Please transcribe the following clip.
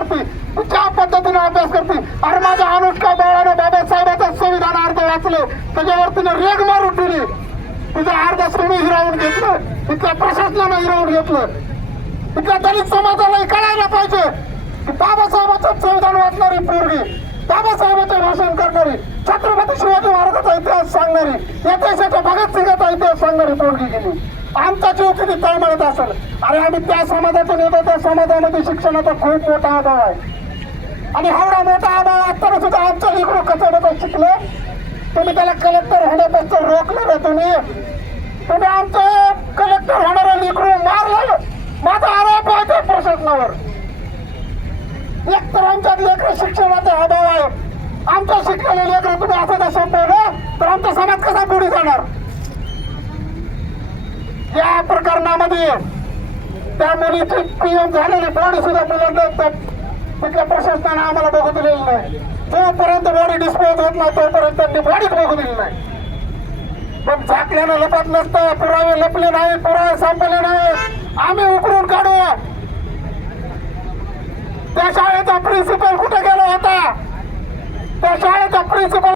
करते, तू ज्या पद्धतीने अभ्यास करते. अरे माझ्या अनुष्का बाळाने बाबासाहेबांचं संविधान अर्ध वाचलं, त्याच्यावर तिने रेग मारून ठेवली. तुझं अर्ध सोनं हिरावून घेतलं, तिथल्या प्रशासनानं हिरावून घेतलं. तिथल्या दलित समाजाला कळायला पाहिजे की बाबासाहेबांचं संविधान वाचणारी पोरगी, बाबासाहेबांचे भाषण करणारी, छत्रपती शिवाजी महाराजांचा इतिहास सांगणारी, या देशाच्या भगतसिंगाचा इतिहास सांगणारी पोरगी गेली. आमचा जीव किती तळमळत असेल. अरे आम्ही त्या समाजातून येतो, त्या समाजामध्ये शिक्षणाचा खूप मोठा अभाव आहे. आणि एवढा मोठा अभाव असताना सुद्धा आमच्या लेकरू कचड्यात शिकले. तुम्ही त्याला कलेक्टर होण्यापासून रोखलं ना, तुम्ही आमचं कलेक्टर होणारा लेकरू मारलं. माझा आरोप आहे त्या प्रशासनावर. एक तर आमच्यात लेकर शिक्षणाचा अभाव आहे. आमच्या शिकलेले लेकर तुम्ही असं जर संपवलं तर आमचा समाज कसा पुढे जाणार. या प्रकरणामध्ये त्या मुलीची पीएम झालेली बॉडी सुद्धा मुलांना तिथल्या प्रशासनाने आम्हाला बघू दिलेली नाही. जोपर्यंत बॉडी डिस्पोज होत नाही तोपर्यंत त्यांनी बॉडीच बघू दिली नाही. पण झाकल्यानं लपत नसतं, पुरावे लपले नाही, पुरावे संपले नाही, आम्ही उकरून काढू. त्या शाळेचा प्रिन्सिपल कुठे गेला होता? त्या शाळेचा प्रिन्सिपल